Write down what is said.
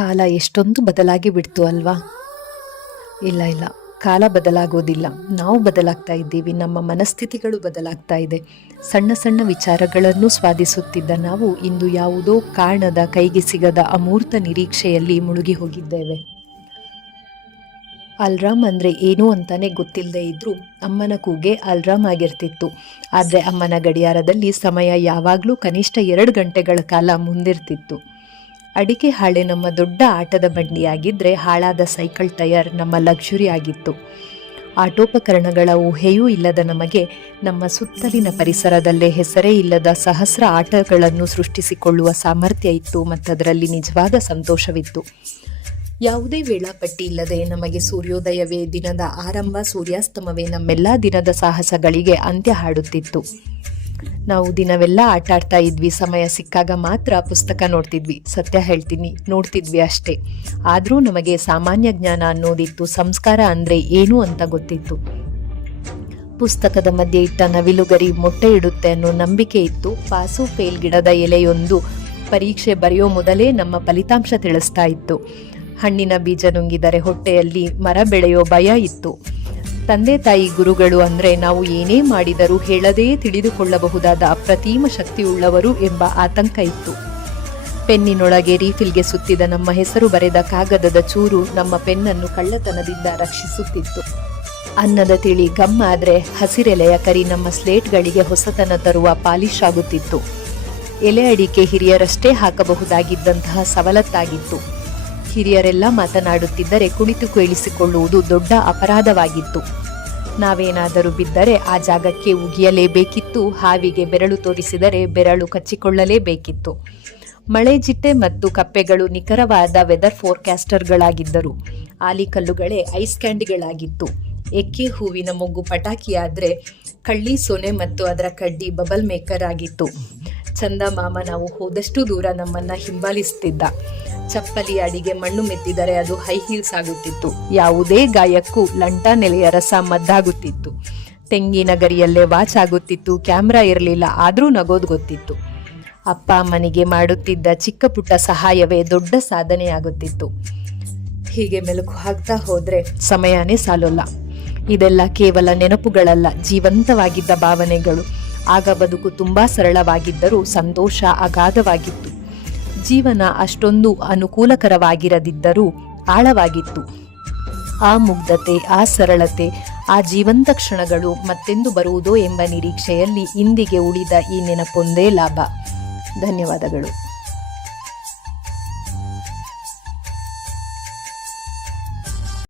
ಕಾಲ ಎಷ್ಟೊಂದು ಬದಲಾಗಿ ಬಿಡ್ತು ಅಲ್ವಾ? ಇಲ್ಲ ಇಲ್ಲ, ಕಾಲ ಬದಲಾಗೋದಿಲ್ಲ, ನಾವು ಬದಲಾಗ್ತಾ ಇದ್ದೀವಿ. ನಮ್ಮ ಮನಸ್ಥಿತಿಗಳು ಬದಲಾಗ್ತಾ ಇದೆ. ಸಣ್ಣ ಸಣ್ಣ ವಿಚಾರಗಳನ್ನು ಸ್ವಾದಿಸುತ್ತಿದ್ದ ನಾವು ಇಂದು ಯಾವುದೋ ಕಾಣದ, ಕೈಗೆ ಸಿಗದ ಅಮೂರ್ತ ನಿರೀಕ್ಷೆಯಲ್ಲಿ ಮುಳುಗಿ ಹೋಗಿದ್ದೇವೆ. ಅಲ್ರಾಮ್ ಅಂದರೆ ಏನು ಅಂತಾನೆ ಗೊತ್ತಿಲ್ಲದೆ ಇದ್ರೂ ಅಮ್ಮನ ಕೂಗೆ ಅಲ್ರಾಮ್ ಆಗಿರ್ತಿತ್ತು. ಆದರೆ ಅಮ್ಮನ ಗಡಿಯಾರದಲ್ಲಿ ಸಮಯ ಯಾವಾಗಲೂ ಕನಿಷ್ಠ 2 ಗಂಟೆಗಳ ಕಾಲ ಮುಂದಿರ್ತಿತ್ತು. ಅಡಿಕೆ ಹಾಳೆ ನಮ್ಮ ದೊಡ್ಡ ಆಟದ ಬಂಡಿಯಾಗಿದ್ದರೆ ಹಾಳಾದ ಸೈಕಲ್ ಟಯರ್ ನಮ್ಮ ಲಕ್ಸುರಿ ಆಗಿತ್ತು. ಆಟೋಪಕರಣಗಳ ಊಹೆಯೂ ಇಲ್ಲದ ನಮಗೆ ನಮ್ಮ ಸುತ್ತಲಿನ ಪರಿಸರದಲ್ಲೇ ಹೆಸರೇ ಇಲ್ಲದ ಸಹಸ್ರ ಆಟಗಳನ್ನು ಸೃಷ್ಟಿಸಿಕೊಳ್ಳುವ ಸಾಮರ್ಥ್ಯ ಇತ್ತು ಮತ್ತು ಅದರಲ್ಲಿ ನಿಜವಾದ ಸಂತೋಷವಿತ್ತು. ಯಾವುದೇ ವೇಳಾಪಟ್ಟಿ ಇಲ್ಲದೆ ನಮಗೆ ಸೂರ್ಯೋದಯವೇ ದಿನದ ಆರಂಭ, ಸೂರ್ಯಾಸ್ತಮವೇ ನಮ್ಮೆಲ್ಲ ದಿನದ ಸಾಹಸಗಳಿಗೆ ಅಂತ್ಯ ಹಾಡುತ್ತಿತ್ತು. ನಾವು ದಿನವೆಲ್ಲ ಆಟ ಆಡ್ತಾ ಇದ್ವಿ. ಸಮಯ ಸಿಕ್ಕಾಗ ಮಾತ್ರ ಪುಸ್ತಕ ನೋಡ್ತಿದ್ವಿ. ಸತ್ಯ ಹೇಳ್ತೀನಿ, ನೋಡ್ತಿದ್ವಿ ಅಷ್ಟೇ. ಆದರೂ ನಮಗೆ ಸಾಮಾನ್ಯ ಜ್ಞಾನ ಅನ್ನೋದಿತ್ತು. ಸಂಸ್ಕಾರ ಅಂದರೆ ಏನು ಅಂತ ಗೊತ್ತಿತ್ತು. ಪುಸ್ತಕದ ಮಧ್ಯೆ ಇಟ್ಟ ನವಿಲುಗರಿ ಮೊಟ್ಟೆ ಇಡುತ್ತೆ ಅನ್ನೋ ನಂಬಿಕೆ ಇತ್ತು. ಪಾಸು ಫೇಲ್ ಗಿಡದ ಎಲೆಯೊಂದು ಪರೀಕ್ಷೆ ಬರೆಯೋ ಮೊದಲೇ ನಮ್ಮ ಫಲಿತಾಂಶ ತಿಳಿಸ್ತಾ ಇತ್ತು. ಹಣ್ಣಿನ ಬೀಜ ನುಂಗಿದರೆ ಹೊಟ್ಟೆಯಲ್ಲಿ ಮರ ಬೆಳೆಯೋ ಭಯ ಇತ್ತು. ತಂದೆ ತಾಯಿ ಗುರುಗಳು ಅಂದರೆ ನಾವು ಏನೇ ಮಾಡಿದರೂ ಹೇಳದೇ ತಿಳಿದುಕೊಳ್ಳಬಹುದಾದ ಅಪ್ರತಿಮ ಶಕ್ತಿಯುಳ್ಳವರು ಎಂಬ ಆತಂಕ ಇತ್ತು. ಪೆನ್ನಿನೊಳಗೆ ರೀಫಿಲ್ಗೆ ಸುತ್ತಿದ ನಮ್ಮ ಹೆಸರು ಬರೆದ ಕಾಗದದ ಚೂರು ನಮ್ಮ ಪೆನ್ನನ್ನು ಕಳ್ಳತನದಿಂದ ರಕ್ಷಿಸುತ್ತಿತ್ತು. ಅನ್ನದ ತಿಳಿ ಗಮ್ ಆದರೆ ಹಸಿರೆಲೆಯ ಕರಿ ನಮ್ಮ ಸ್ಲೇಟ್ಗಳಿಗೆ ಹೊಸತನ ತರುವ ಪಾಲಿಶ್ ಆಗುತ್ತಿತ್ತು. ಎಲೆ ಅಡಿಕೆ ಹಿರಿಯರಷ್ಟೇ ಹಾಕಬಹುದಾಗಿದ್ದಂತಹ ಸವಲತ್ತಾಗಿತ್ತು. ಹಿರಿಯರೆಲ್ಲ ಮಾತನಾಡುತ್ತಿದ್ದರೆ ಕುಳಿತು ಕೇಳಿಸಿಕೊಳ್ಳುವುದು ದೊಡ್ಡ ಅಪರಾಧವಾಗಿತ್ತು. ನಾವೇನಾದರೂ ಬಿದ್ದರೆ ಆ ಜಾಗಕ್ಕೆ ಉಗಿಯಲೇಬೇಕಿತ್ತು. ಹಾವಿಗೆ ಬೆರಳು ತೋರಿಸಿದರೆ ಬೆರಳು ಕಚ್ಚಿಕೊಳ್ಳಲೇಬೇಕಿತ್ತು. ಮಳೆ ಜಿಟ್ಟೆ ಮತ್ತು ಕಪ್ಪೆಗಳು ನಿಖರವಾದ ವೆದರ್ ಫೋರ್ಕಾಸ್ಟರ್ಗಳಾಗಿದ್ದರು. ಆಲಿಕಲ್ಲುಗಳೇ ಐಸ್ ಕ್ಯಾಂಡಿಗಳಾಗಿತ್ತು. ಎಕ್ಕೆ ಹೂವಿನ ಮೊಗ್ಗು ಪಟಾಕಿಯಾದರೆ ಕಳ್ಳಿ ಸೊನೆ ಮತ್ತು ಅದರ ಕಡ್ಡಿ ಬಬಲ್ ಮೇಕರ್ ಆಗಿತ್ತು. ಚಂದ ಮಾಮ ನಾವು ಹೋದಷ್ಟು ದೂರ ನಮ್ಮನ್ನು ಹಿಂಬಾಲಿಸುತ್ತಿದ್ದ. ಚಪ್ಪಲಿ ಅಡಿಗೆ ಮಣ್ಣು ಮೆತ್ತಿದರೆ ಅದು ಹೈ ಹೀಲ್ಸ್ ಆಗುತ್ತಿತ್ತು. ಯಾವುದೇ ಗಾಯಕ್ಕೂ ಲಂಟ ನೆಲೆಯ ರಸ ಮದ್ದಾಗುತ್ತಿತ್ತು. ತೆಂಗಿನ ಗರಿಯಲ್ಲೇ ವಾಚ್ ಆಗುತ್ತಿತ್ತು. ಕ್ಯಾಮ್ರಾ ಇರಲಿಲ್ಲ, ಆದರೂ ನಗೋದು ಗೊತ್ತಿತ್ತು. ಅಪ್ಪ ಅಮ್ಮನಿಗೆ ಮಾಡುತ್ತಿದ್ದ ಚಿಕ್ಕ ಪುಟ್ಟ ಸಹಾಯವೇ ದೊಡ್ಡ ಸಾಧನೆಯಾಗುತ್ತಿತ್ತು. ಹೀಗೆ ಮೆಲುಕು ಹಾಕ್ತಾ ಹೋದರೆ ಸಮಯನೇ ಸಾಲೋಲ್ಲ. ಇದೆಲ್ಲ ಕೇವಲ ನೆನಪುಗಳಲ್ಲ, ಜೀವಂತವಾಗಿದ್ದ ಭಾವನೆಗಳು. ಆಗ ಬದುಕು ತುಂಬಾ ಸರಳವಾಗಿದ್ದರೂ ಸಂತೋಷ ಅಗಾಧವಾಗಿತ್ತು. ಜೀವನ ಅಷ್ಟೊಂದು ಅನುಕೂಲಕರವಾಗಿರದಿದ್ದರೂ ಆಳವಾಗಿತ್ತು. ಆ ಮುಗ್ಧತೆ, ಆ ಸರಳತೆ, ಆ ಜೀವಂತ ಕ್ಷಣಗಳು ಮತ್ತೆಂದು ಬರುವುದೋ ಎಂಬ ನಿರೀಕ್ಷೆಯಲ್ಲಿ ಇಂದಿಗೆ ಉಳಿದ ಈ ನೆನಪೊಂದೇ ಲಾಭ. ಧನ್ಯವಾದಗಳು.